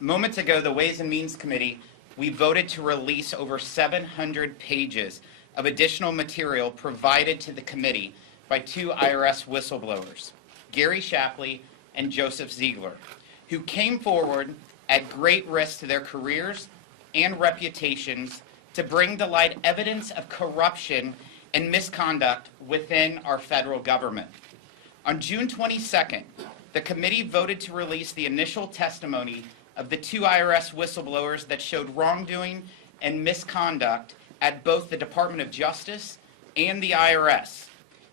Moments ago, the Ways and Means Committee, we voted to release over 700 pages of additional material provided to the committee by two IRS whistleblowers, Gary Shapley and Joseph Ziegler, who came forward at great risk to their careers and reputations to bring to light evidence of corruption and misconduct within our federal government. On June 22nd, the committee voted to release the initial testimony of the two IRS whistleblowers that showed wrongdoing and misconduct at both the Department of Justice and the IRS.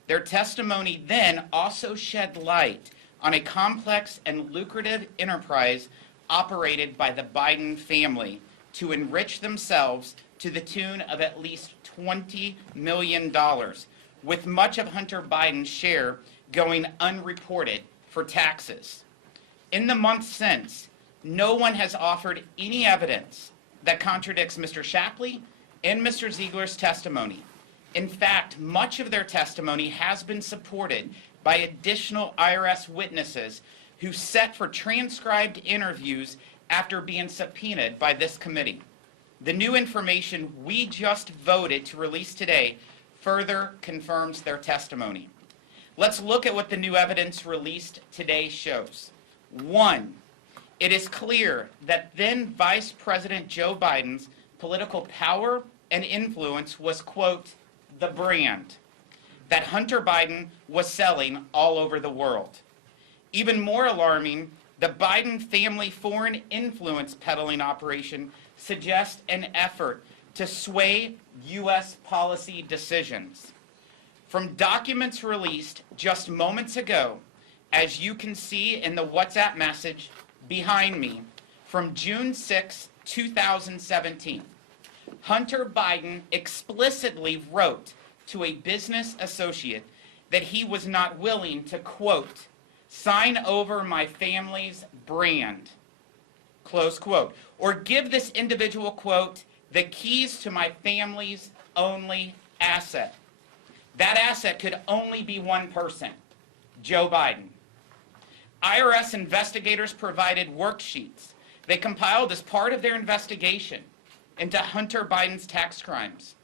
Their testimony then also shed light on a complex and lucrative enterprise operated by the Biden family to enrich themselves to the tune of at least $20 million, with much of Hunter Biden's share going unreported for taxes. In the months since, no one has offered any evidence that contradicts Mr. Shapley and Mr. Ziegler's testimony. In fact, much of their testimony has been supported by additional IRS witnesses who set for transcribed interviews after being subpoenaed by this committee. The new information we just voted to release today further confirms their testimony. Let's look at what the new evidence released today shows. 1, it is clear that then Vice President Joe Biden's political power and influence was, quote, the brand that Hunter Biden was selling all over the world. Even more alarming, the Biden family foreign influence peddling operation suggests an effort to sway U.S. policy decisions. From documents released just moments ago, as you can see in the WhatsApp message behind me from June 6, 2017, Hunter Biden explicitly wrote to a business associate that he was not willing to, quote, sign over my family's brand, close quote, or give this individual, quote, the keys to my family's only asset. That asset could only be one person, Joe Biden. IRS investigators provided worksheets they compiled as part of their investigation into Hunter Biden's tax crimes,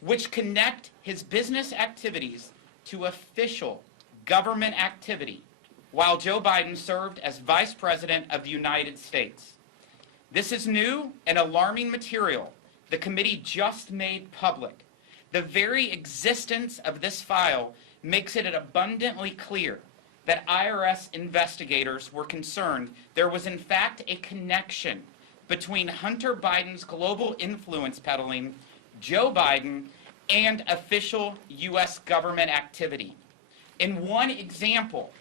which connect his business activities to official government activity while Joe Biden served as Vice President of the United States. This is new and alarming material the committee just made public. The very existence of this file makes it abundantly clear that IRS investigators were concerned there was in fact a connection between Hunter Biden's global influence peddling, Joe Biden, and official U.S. government activity. In one example,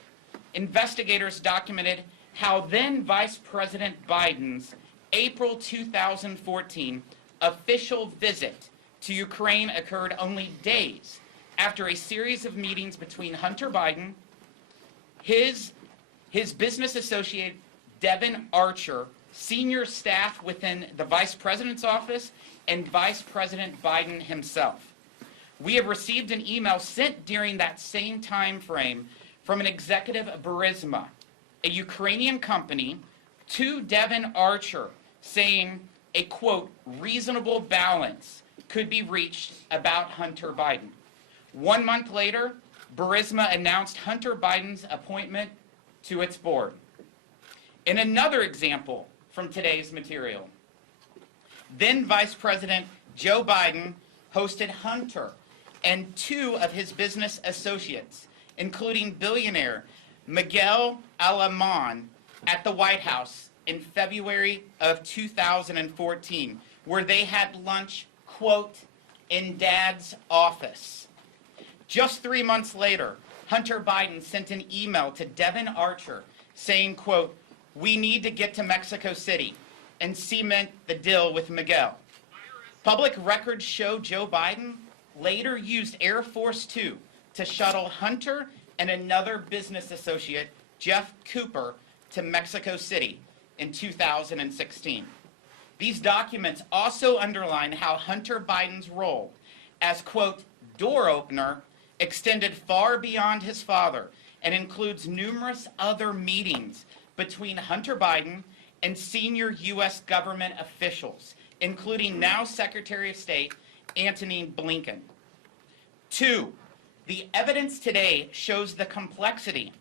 investigators documented how then Vice President Biden's April 2014 official visit to Ukraine occurred only days after a series of meetings between Hunter Biden, his business associate Devin Archer, senior staff within the Vice President's office, and Vice President Biden himself. We have received an email sent during that same time frame from an executive of Burisma, a Ukrainian company, to Devin Archer, saying a, quote, reasonable balance could be reached about Hunter Biden. 1 month later, Burisma announced Hunter Biden's appointment to its board. In another example from today's material, then Vice President Joe Biden hosted Hunter and two of his business associates, including billionaire Miguel Alemán, at the White House in February of 2014, where they had lunch, quote, in Dad's office. Just 3 months later, Hunter Biden sent an email to Devin Archer saying, quote, we need to get to Mexico City and cement the deal with Miguel. Public records show Joe Biden later used Air Force Two to shuttle Hunter and another business associate, Jeff Cooper, to Mexico City in 2016. These documents also underline how Hunter Biden's role as, quote, door opener extended far beyond his father and includes numerous other meetings between Hunter Biden and senior U.S. government officials, including now Secretary of State Antony Blinken. 2, the evidence today shows the complexity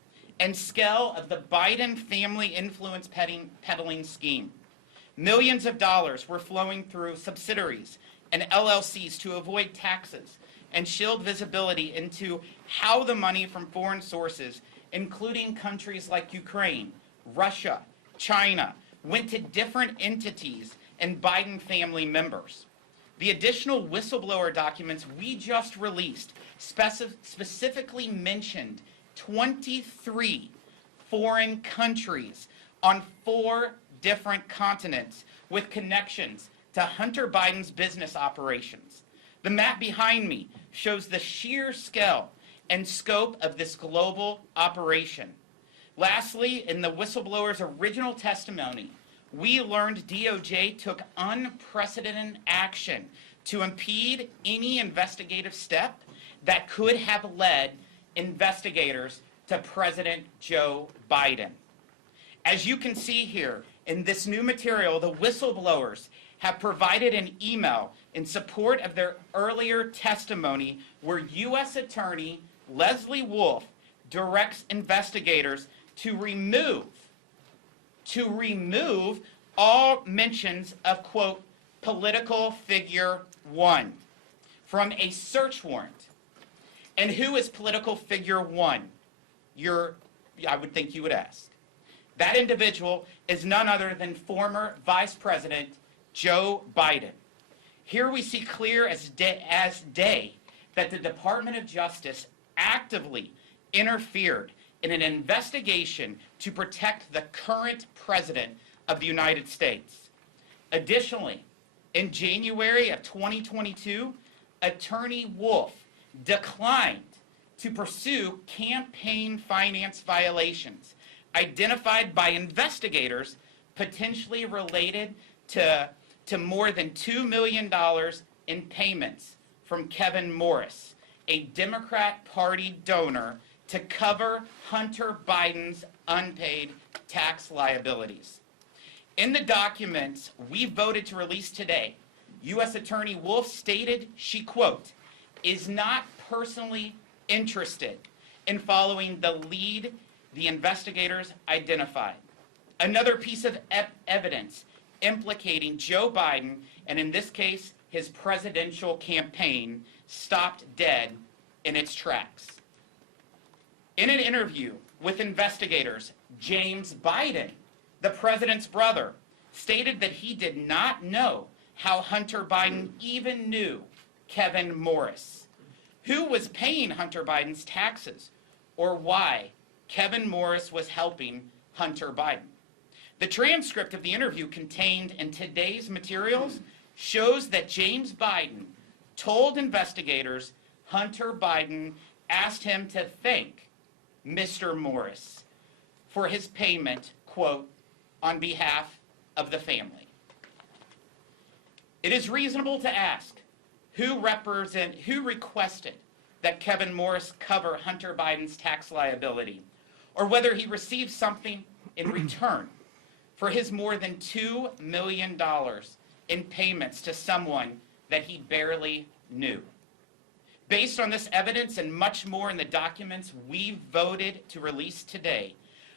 and scale of the Biden family influence peddling scheme. Millions of dollars were flowing through subsidiaries and LLCs to avoid taxes and shield visibility into how the money from foreign sources, including countries like Ukraine, Russia, China, went to different entities and Biden family members. The additional whistleblower documents we just released specifically mentioned 23 foreign countries on 4 different continents with connections to Hunter Biden's business operations. The map behind me shows the sheer scale and scope of this global operation. Lastly, in the whistleblower's original testimony, we learned DOJ took unprecedented action to impede any investigative step that could have led investigators to President Joe Biden. As you can see here in this new material, the whistleblowers have provided an email in support of their earlier testimony where U.S. Attorney Leslie Wolf directs investigators to remove all mentions of, quote, political figure 1 from a search warrant. And who is political figure 1? I would think you would ask. That individual is none other than former Vice President Joe Biden. Here we see clear as day that the Department of Justice actively interfered in an investigation to protect the current president of the United States. Additionally, in January of 2022, Attorney Wolf declined to pursue campaign finance violations identified by investigators potentially related to more than $2 million in payments from Kevin Morris, a Democrat Party donor, to cover Hunter Biden's unpaid tax liabilities. In the documents we voted to release today, U.S. Attorney Wolf stated she, quote, is not personally interested in following the lead the investigators identified. Another piece of evidence implicating Joe Biden, and in this case, his presidential campaign, stopped dead in its tracks. In an interview with investigators, James Biden, the president's brother, stated that he did not know how Hunter Biden even knew Kevin Morris, who was paying Hunter Biden's taxes, or why Kevin Morris was helping Hunter Biden. The transcript of the interview contained in today's materials shows that James Biden told investigators Hunter Biden asked him to thank Mr. Morris for his payment, quote, on behalf of the family. It is reasonable to ask who requested that Kevin Morris cover Hunter Biden's tax liability, or whether he received something in return for his more than $2 million in payments to someone that he barely knew. Based on this evidence and much more in the documents we voted to release today,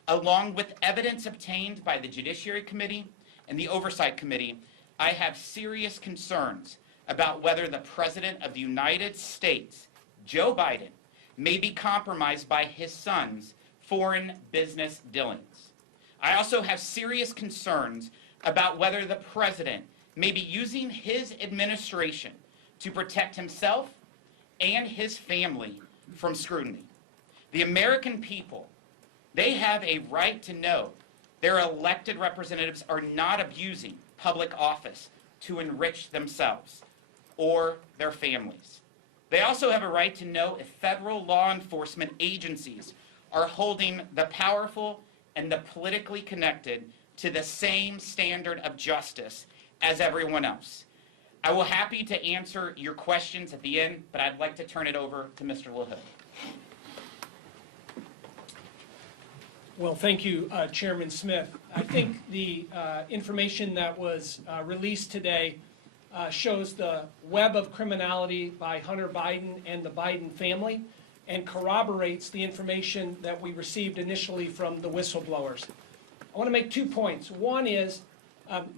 along with evidence obtained by the Judiciary Committee and the Oversight Committee, I have serious concerns about whether the President of the United States, Joe Biden, may be compromised by his son's foreign business dealings. I also have serious concerns about whether the President may be using his administration to protect himself and his family from scrutiny. The American people, they have a right to know their elected representatives are not abusing public office to enrich themselves or their families. They also have a right to know if federal law enforcement agencies are holding the powerful and the politically connected to the same standard of justice as everyone else. I will be happy to answer your questions at the end, but I'd like to turn it over to Mr. LaHood. Well, thank you, Chairman Smith. I think the information that was released today shows the web of criminality by Hunter Biden and the Biden family and corroborates the information that we received initially from the whistleblowers. I want to make 2 points. One is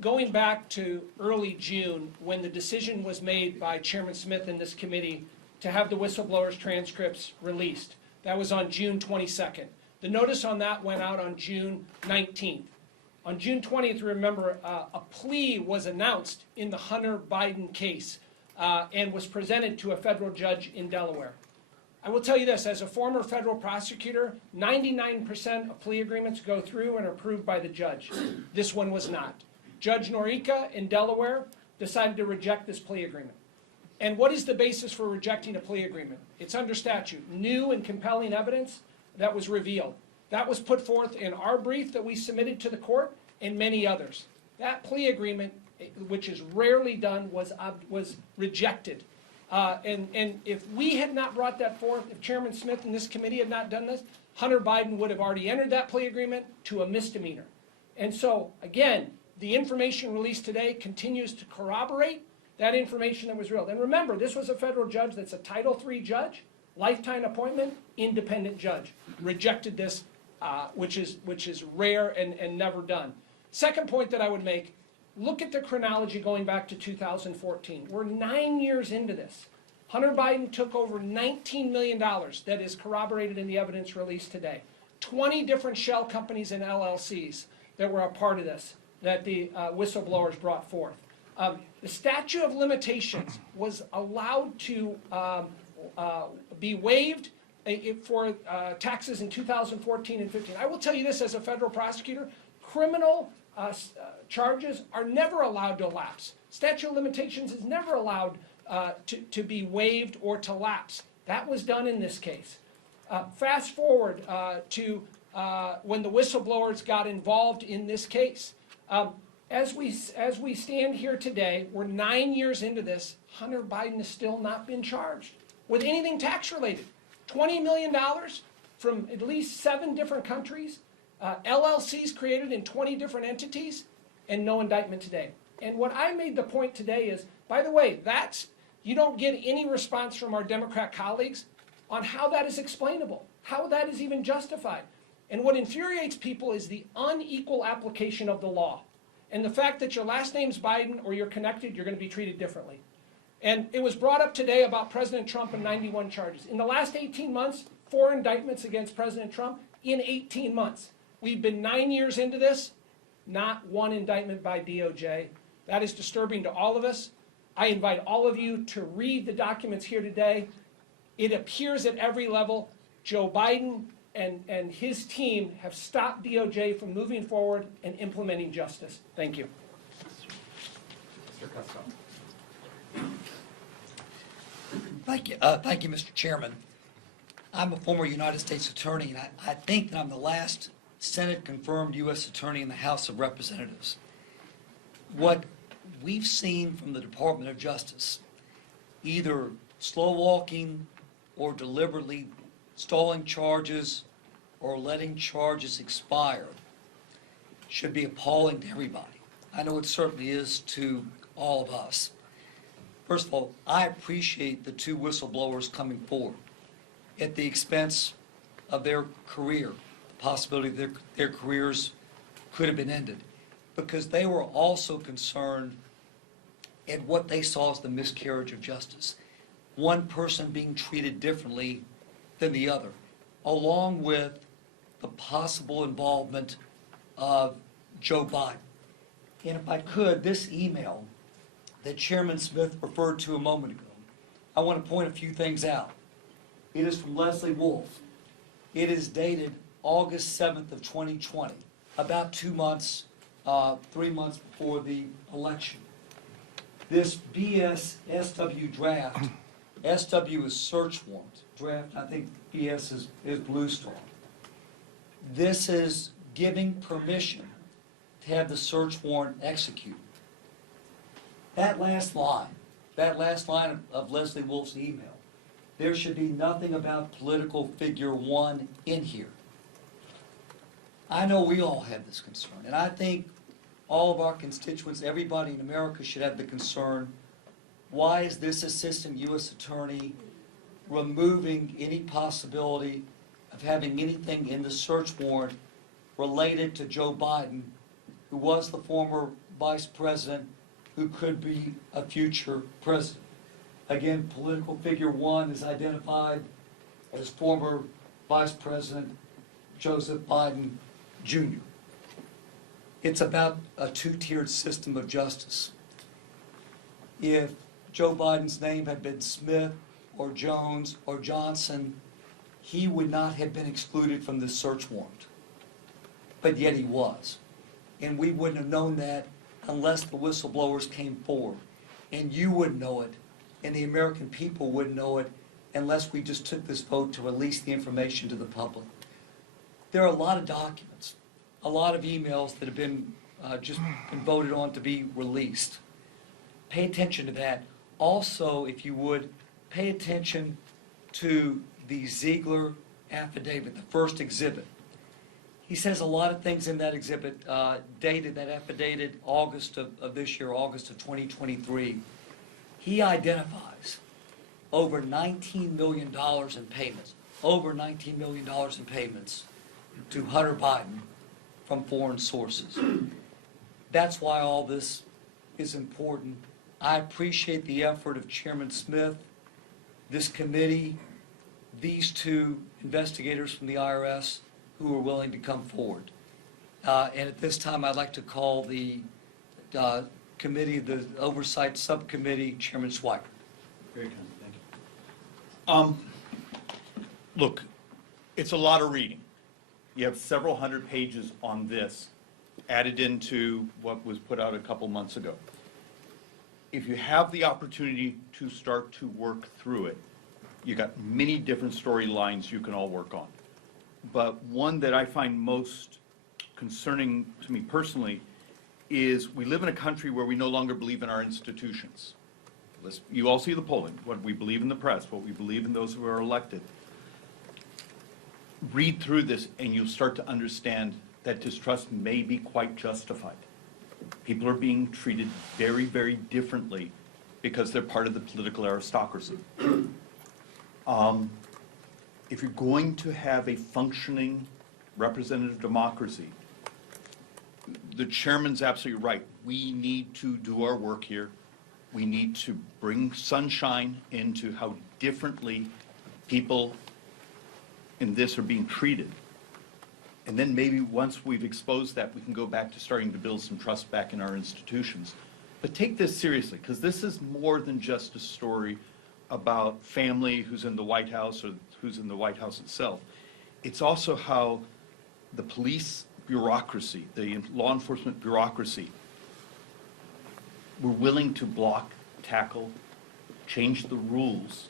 going back to early June when the decision was made by Chairman Smith and this committee to have the whistleblowers' transcripts released. That was on June 22nd. The notice on that went out on June 19th. On June 20th, remember, a plea was announced in the Hunter Biden case and was presented to a federal judge in Delaware. I will tell you this, as a former federal prosecutor, 99% of plea agreements go through and are approved by the judge. This one was not. Judge Norica in Delaware decided to reject this plea agreement. And what is the basis for rejecting a plea agreement? It's under statute, new and compelling evidence that was revealed. That was put forth in our brief that we submitted to the court and many others. That plea agreement, which is rarely done, was rejected. And if we had not brought that forth, if Chairman Smith and this committee had not done this, Hunter Biden would have already entered that plea agreement to a misdemeanor. And so, again, the information released today continues to corroborate that information that was real. And remember, this was a federal judge that's a Title III judge, lifetime appointment, independent judge. Rejected this, which is rare and never done. Second point that I would make, look at the chronology going back to 2014. We're 9 years into this. Hunter Biden took over $19 million that is corroborated in the evidence released today. 20 different shell companies and LLCs that were a part of this that the whistleblowers brought forth. The statute of limitations was allowed to be waived for taxes in 2014 and 15. I will tell you this as a federal prosecutor, criminal charges are never allowed to lapse. Statute of limitations is never allowed to be waived or to lapse. That was done in this case. Fast forward to when the whistleblowers got involved in this case. As we stand here today, we're 9 years into this, Hunter Biden has still not been charged with anything tax related. $20 million from at least 7 different countries, LLCs created in 20 different entities, and no indictment today. And what I made the point today is, by the way, you don't get any response from our Democrat colleagues on how that is explainable, how that is even justified. And what infuriates people is the unequal application of the law. And the fact that your last name's Biden or you're connected, you're going to be treated differently. And it was brought up today about President Trump and 91 charges. In the last 18 months, 4 indictments against President Trump in 18 months. We've been 9 years into this, not 1 indictment by DOJ. That is disturbing to all of us. I invite all of you to read the documents here today. It appears at every level Joe Biden and his team have stopped DOJ from moving forward and implementing justice. Thank you. Mr. Costello. Thank you, Mr. Chairman. I'm a former United States attorney, and I think that I'm the last Senate-confirmed U.S. attorney in the House of Representatives. What we've seen from the Department of Justice, either slow-walking or deliberately stalling charges or letting charges expire, should be appalling to everybody. I know it certainly is to all of us. First of all, I appreciate the 2 whistleblowers coming forward at the expense of their career, the possibility that their careers could have been ended, because they were also concerned at what they saw as the miscarriage of justice. One person being treated differently than the other, along with the possible involvement of Joe Biden. And if I could, this email that Chairman Smith referred to a moment ago, I want to point a few things out. It is from Leslie Wolf. It is dated August 7th of 2020, about 2 months, 3 months before the election. This BS SW draft, SW is search warrant, draft, I think BS is Blue Storm. This is giving permission to have the search warrant executed. That last line of Leslie Wolf's email, there should be nothing about political figure 1 in here. I know we all have this concern, and I think all of our constituents, everybody in America should have the concern, why is this assistant U.S. attorney removing any possibility of having anything in the search warrant related to Joe Biden, who was the former vice president, who could be a future president? Again, political figure one is identified as former Vice President Joseph Biden Jr. It's about a two-tiered system of justice. If Joe Biden's name had been Smith or Jones or Johnson, he would not have been excluded from the search warrant. But yet he was. And we wouldn't have known that unless the whistleblowers came forward. And you wouldn't know it, and the American people wouldn't know it, unless we just took this vote to release the information to the public. There are a lot of documents, a lot of emails that have been just been voted on to be released. Pay attention to that. Also, if you would, pay attention to the Ziegler affidavit, the first exhibit. He says a lot of things in that exhibit, dated, that affidavit, August of this year, August of 2023. He identifies over $19 million in payments, over $19 million in payments to Hunter Biden from foreign sources. That's why all this is important. I appreciate the effort of Chairman Smith, this committee, these two investigators from the IRS who are willing to come forward. And at this time, I'd like to call the committee, the Oversight Subcommittee, Chairman Swiker. Very kind, thank you. Look, it's a lot of reading. You have several hundred pages on this added into what was put out a couple months ago. If you have the opportunity to start to work through it, you got many different storylines you can all work on. But one that I find most concerning to me personally is we live in a country where we no longer believe in our institutions. You all see the polling, what we believe in the press, what we believe in those who are elected. Read through this and you'll start to understand that distrust may be quite justified. People are being treated very, very differently because they're part of the political aristocracy. If you're going to have a functioning representative democracy, the chairman's absolutely right. We need to do our work here. We need to bring sunshine into how differently people in this are being treated. And then maybe once we've exposed that, we can go back to starting to build some trust back in our institutions. But take this seriously, because this is more than just a story about family who's in the White House or who's in the White House itself. It's also how the police bureaucracy, the law enforcement bureaucracy, were willing to block, tackle, change the rules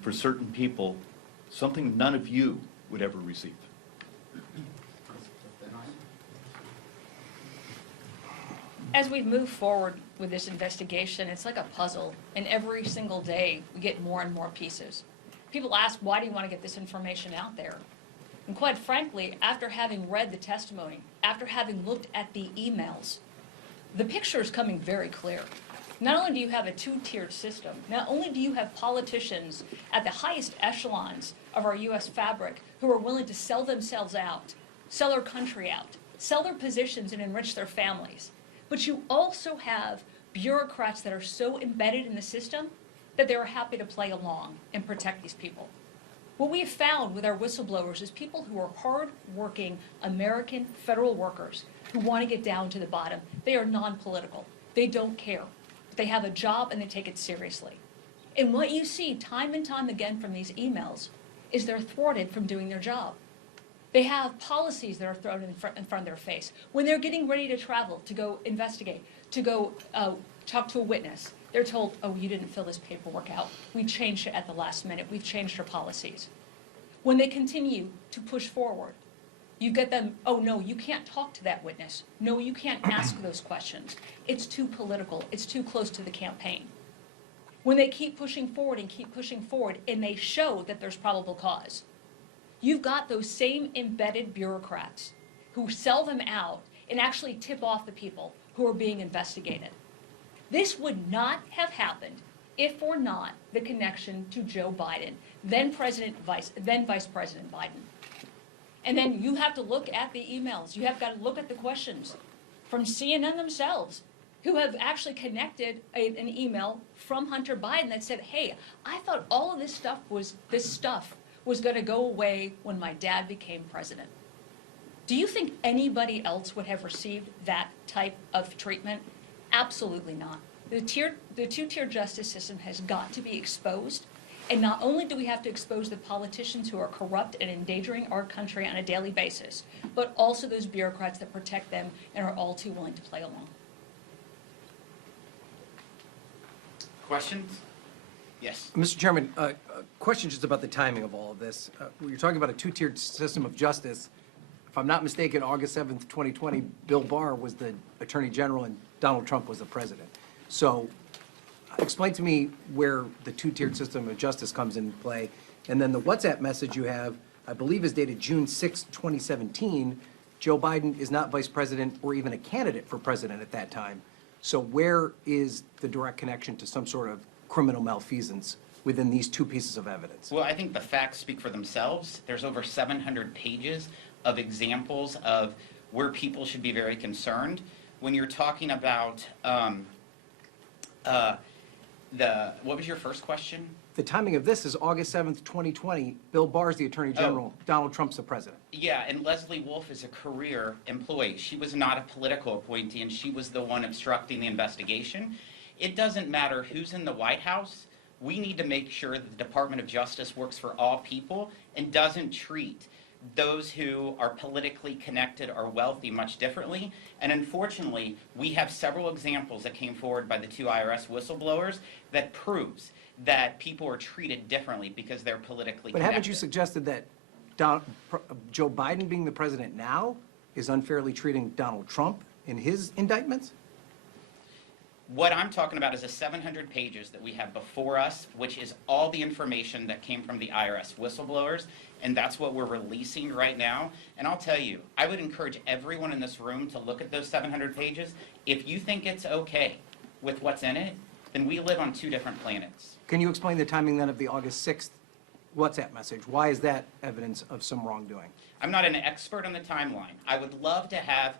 for certain people, something none of you would ever receive. As we move forward with this investigation, it's like a puzzle, and every single day we get more and more pieces. People ask, why do you want to get this information out there? And quite frankly, after having read the testimony, after having looked at the emails, the picture is coming very clear. Not only do you have a two-tiered system, not only do you have politicians at the highest echelons of our U.S. fabric who are willing to sell themselves out, sell their country out, sell their positions and enrich their families, but you also have bureaucrats that are so embedded in the system that they're happy to play along and protect these people. What we have found with our whistleblowers is people who are hard-working American federal workers who want to get down to the bottom. They are non-political. They don't care. They have a job and they take it seriously. And what you see time and time again from these emails is they're thwarted from doing their job. They have policies that are thrown in front of their face. When they're getting ready to travel, to go investigate, to go talk to a witness, they're told, oh, you didn't fill this paperwork out. We changed it at the last minute. We've changed our policies. When they continue to push forward, you get them, oh, no, you can't talk to that witness. No, you can't ask those questions. It's too political. It's too close to the campaign. When they keep pushing forward and they show that there's probable cause, you've got those same embedded bureaucrats who sell them out and actually tip off the people who are being investigated. This would not have happened if or not the connection to Joe Biden, then Vice President Biden. And then you have to look at the emails. You have got to look at the questions from CNN themselves, who have actually connected an email from Hunter Biden that said, hey, I thought all of this stuff was going to go away when my dad became president. Do you think anybody else would have received that type of treatment? Absolutely not. The two-tier justice system has got to be exposed. And not only do we have to expose the politicians who are corrupt and endangering our country on a daily basis, but also those bureaucrats that protect them and are all too willing to play along. Questions? Yes. Mr. Chairman, a question just about the timing of all of this. You're talking about a two-tiered system of justice. If I'm not mistaken, August 7th, 2020, Bill Barr was the Attorney General and Donald Trump was the president. So explain to me where the two-tiered system of justice comes into play. And then the WhatsApp message you have, I believe is dated June 6, 2017. Joe Biden is not vice president or even a candidate for president at that time. So where is the direct connection to some sort of criminal malfeasance within these two pieces of evidence? Well, I think the facts speak for themselves. There's over 700 pages of examples of where people should be very concerned. When you're talking about what was your first question? The timing of this is August 7th, 2020. Bill Barr is the Attorney General. Donald Trump's the president. Yeah, and Leslie Wolf is a career employee. She was not a political appointee, and she was the one obstructing the investigation. It doesn't matter who's in the White House. We need to make sure that the Department of Justice works for all people and doesn't treat those who are politically connected or wealthy much differently. And unfortunately, we have several examples that came forward by the two IRS whistleblowers that proves that people are treated differently because they're politically But connected. haven't you suggested that Joe Biden being the president now is unfairly treating Donald Trump in his indictments? What I'm talking about is the 700 pages that we have before us, which is all the information that came from the IRS whistleblowers, and that's what we're releasing right now. And I'll tell you, I would encourage everyone in this room to look at those 700 pages. If you think it's okay with what's in it, then we live on two different planets. Can you explain the timing then of the August 6th WhatsApp message? Why is that evidence of some wrongdoing? I'm not an expert on the timeline. I would love to have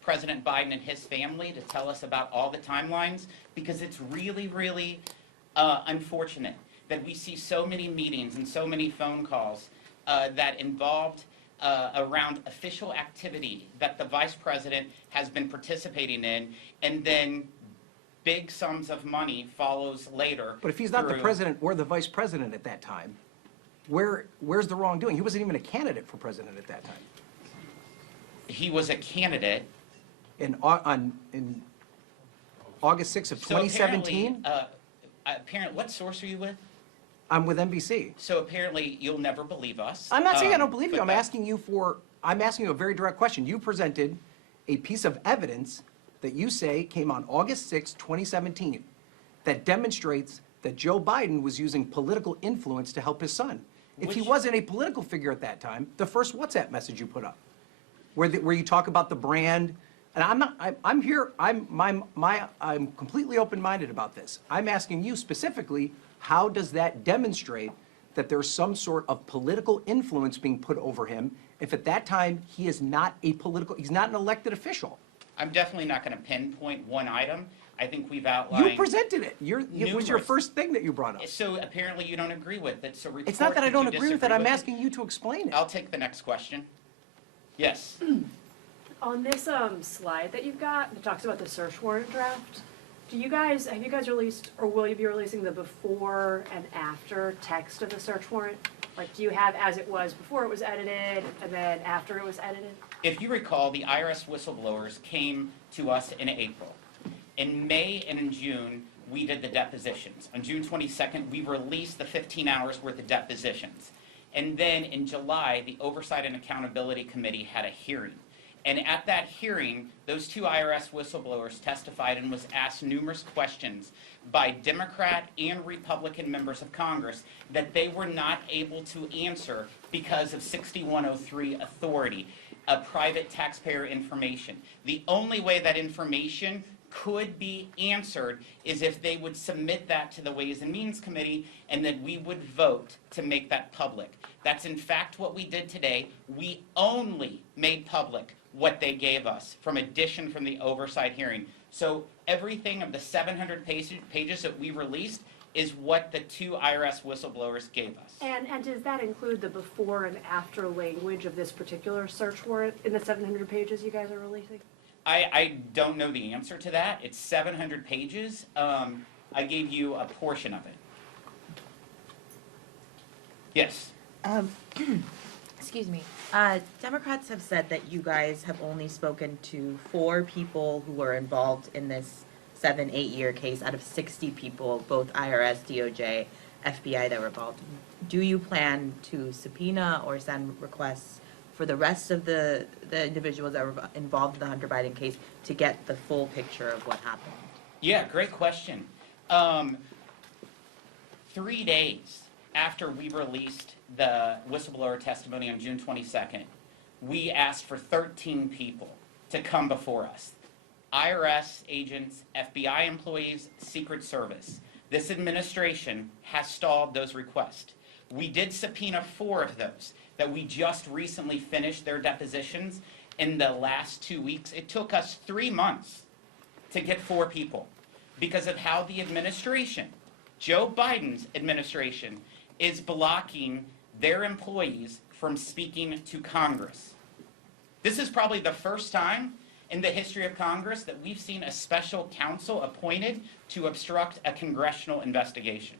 President Biden and his family to tell us about all the timelines, because it's really, really unfortunate that we see so many meetings and so many phone calls that involved around official activity that the vice president has been participating in, and then big sums of money follows later. But if he's not the through- president or the vice president at that time, where's the wrongdoing? He wasn't even a candidate for president at that time. He was a candidate. In August 6th of So 2017, apparently, what source are you with? I'm with NBC. So apparently, you'll never believe us. I'm not saying I don't believe you. but I'm asking you a very direct question. You presented a piece of evidence that you say came on August 6, 2017, that demonstrates that Joe Biden was using political influence to help his son. If he Which- wasn't a political figure at that time, the first WhatsApp message you put up, where you talk about the brand, and I'm completely open-minded about this. I'm asking you specifically, how does that demonstrate that there's some sort of political influence being put over him if at that time he is not he's not an elected official? I'm definitely not going to pinpoint one item. I think we've outlined. You presented it. It was your numerous- first thing that you brought up. So apparently you don't agree with it, so report It's not that I you don't agree with it. disagree I'm asking you to explain it. I'll take the next question. Yes. On this slide that you've got, it talks about the search warrant draft. Have you guys released, or will you be releasing the before and after text of the search warrant? Like, do you have as it was before it was edited, and then after it was edited? If you recall, the IRS whistleblowers came to us in April. In May and in June, we did the depositions. On June 22nd, we released the 15 hours worth of depositions. And then in July, the Oversight and Accountability Committee had a hearing. And at that hearing, those two IRS whistleblowers testified and was asked numerous questions by Democrat and Republican members of Congress that they were not able to answer because of 6103 authority. private taxpayer information. The only way that information could be answered is if they would submit that to the Ways and Means Committee, and then we would vote to make that public. That's in fact what we did today. We only made public what they gave us from addition from the oversight hearing. So everything of the 700 pages that we released is what the 2 IRS whistleblowers gave us. And does that include the before and after language of this particular search warrant in the 700 pages you guys are releasing? I don't know the answer to that. It's 700 pages. I gave you a portion of it. Yes. Excuse me. Democrats have said that you guys have only spoken to 4 people who were involved in this 7-8 year case out of 60 people, both IRS, DOJ, FBI that were involved. Do you plan to subpoena or send requests for the rest of the individuals that were involved in the Hunter Biden case to get the full picture of what happened? Yeah, great question. 3 days after we released the whistleblower testimony on June 22nd, we asked for 13 people to come before us. IRS agents, FBI employees, Secret Service. This administration has stalled those requests. We did subpoena 4 of those that we just recently finished their depositions in the last 2 weeks. It took us 3 months to get 4 people because of how the administration, Joe Biden's administration, is blocking their employees from speaking to Congress. This is probably the first time in the history of Congress that we've seen a special counsel appointed to obstruct a congressional investigation.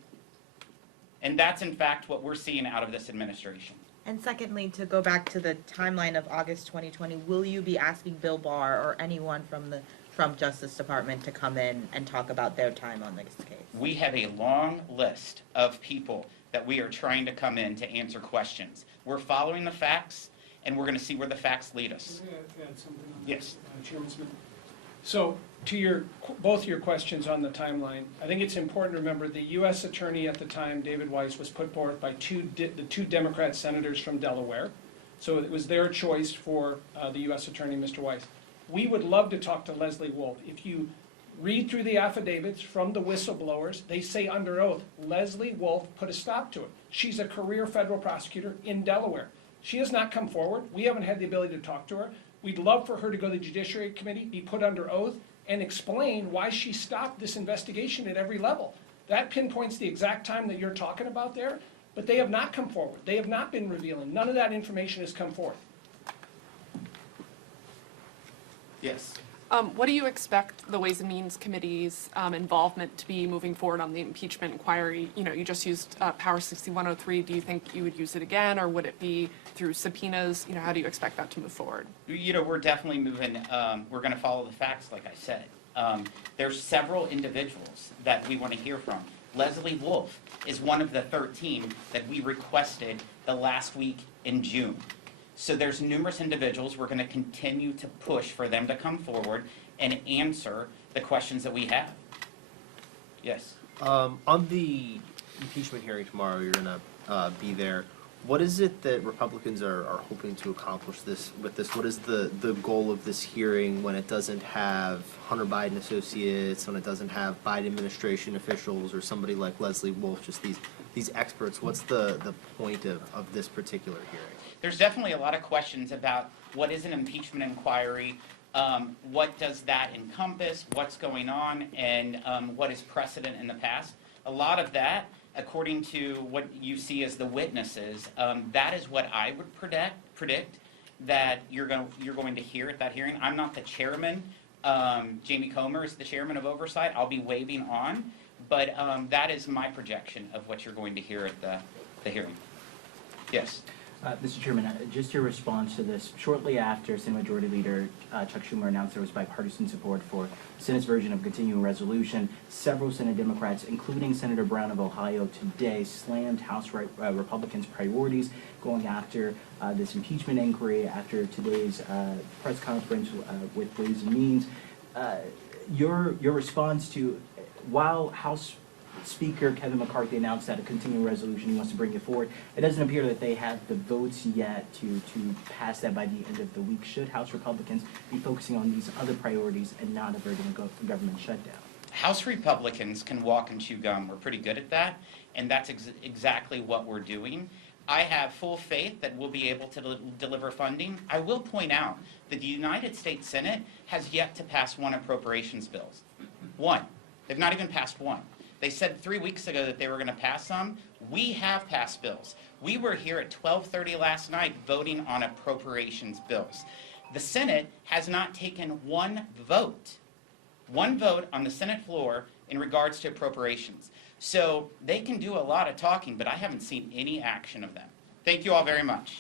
And that's in fact what we're seeing out of this administration. And secondly, to go back to the timeline of August 2020, will you be asking Bill Barr or anyone from the Trump Justice Department to come in and talk about their time on this case? We have a long list of people that we are trying to come in to answer questions. We're following the facts, and we're going to see where the facts lead us. Can I add something on that, Yes. Chairman Smith? So to both your questions on the timeline, I think it's important to remember the U.S. attorney at the time, David Weiss, was put forth by the 2 Democrat senators from Delaware. So it was their choice for the U.S. attorney, Mr. Weiss. We would love to talk to Leslie Wolf. If you read through the affidavits from the whistleblowers, they say under oath, Leslie Wolf put a stop to it. She's a career federal prosecutor in Delaware. She has not come forward. We haven't had the ability to talk to her. We'd love for her to go to the Judiciary Committee, be put under oath, and explain why she stopped this investigation at every level. That pinpoints the exact time that you're talking about there, but they have not come forward. They have not been revealing. None of that information has come forth. Yes. What do you expect the Ways and Means Committee's involvement to be moving forward on the impeachment inquiry? You know, you just used Power 6103. Do you think you would use it again, or would it be through subpoenas? You know, how do you expect that to move forward? You know, we're definitely moving, we're going to follow the facts, like I said. There's several individuals that we want to hear from. Leslie Wolf is one of the 13 that we requested the last week in June. So there's numerous individuals. We're going to continue to push for them to come forward and answer the questions that we have. Yes. On the impeachment hearing tomorrow, you're going to be there. What is it that Republicans are hoping to accomplish with this? What is the goal of this hearing when it doesn't have Hunter Biden associates, when it doesn't have Biden administration officials or somebody like Leslie Wolf, just these experts? What's the point of this particular hearing? There's definitely a lot of questions about what is an impeachment inquiry, what does that encompass, what's going on, and what is precedent in the past. A lot of that, according to what you see as the witnesses, that is what I would predict that you're going to hear at that hearing. I'm not the chairman. Jamie Comer is the chairman of oversight. I'll be waving on, but that is my projection of what you're going to hear at the hearing. Yes. Mr. Chairman, just your response to this. Shortly after Senate Majority Leader Chuck Schumer announced there was bipartisan support for the Senate's version of continuing resolution, several Senate Democrats, including Senator Brown of Ohio today, slammed House Republicans' priorities going after this impeachment inquiry after today's press conference with Ways and Means. Your response to, while House Speaker Kevin McCarthy announced that a continuing resolution, he wants to bring it forward. It doesn't appear that they have the votes yet to pass that by the end of the week. Should House Republicans be focusing on these other priorities and not averting a government shutdown? House Republicans can walk and chew gum. We're pretty good at that, and that's exactly what we're doing. I have full faith that we'll be able to deliver funding. I will point out that the United States Senate has yet to pass one appropriations bill. One. They've not even passed one. They said 3 weeks ago that they were going to pass some. We have passed bills. We were here at 12:30 last night voting on appropriations bills. The Senate has not taken one vote on the Senate floor in regards to appropriations. So they can do a lot of talking, but I haven't seen any action of them. Thank you all very much.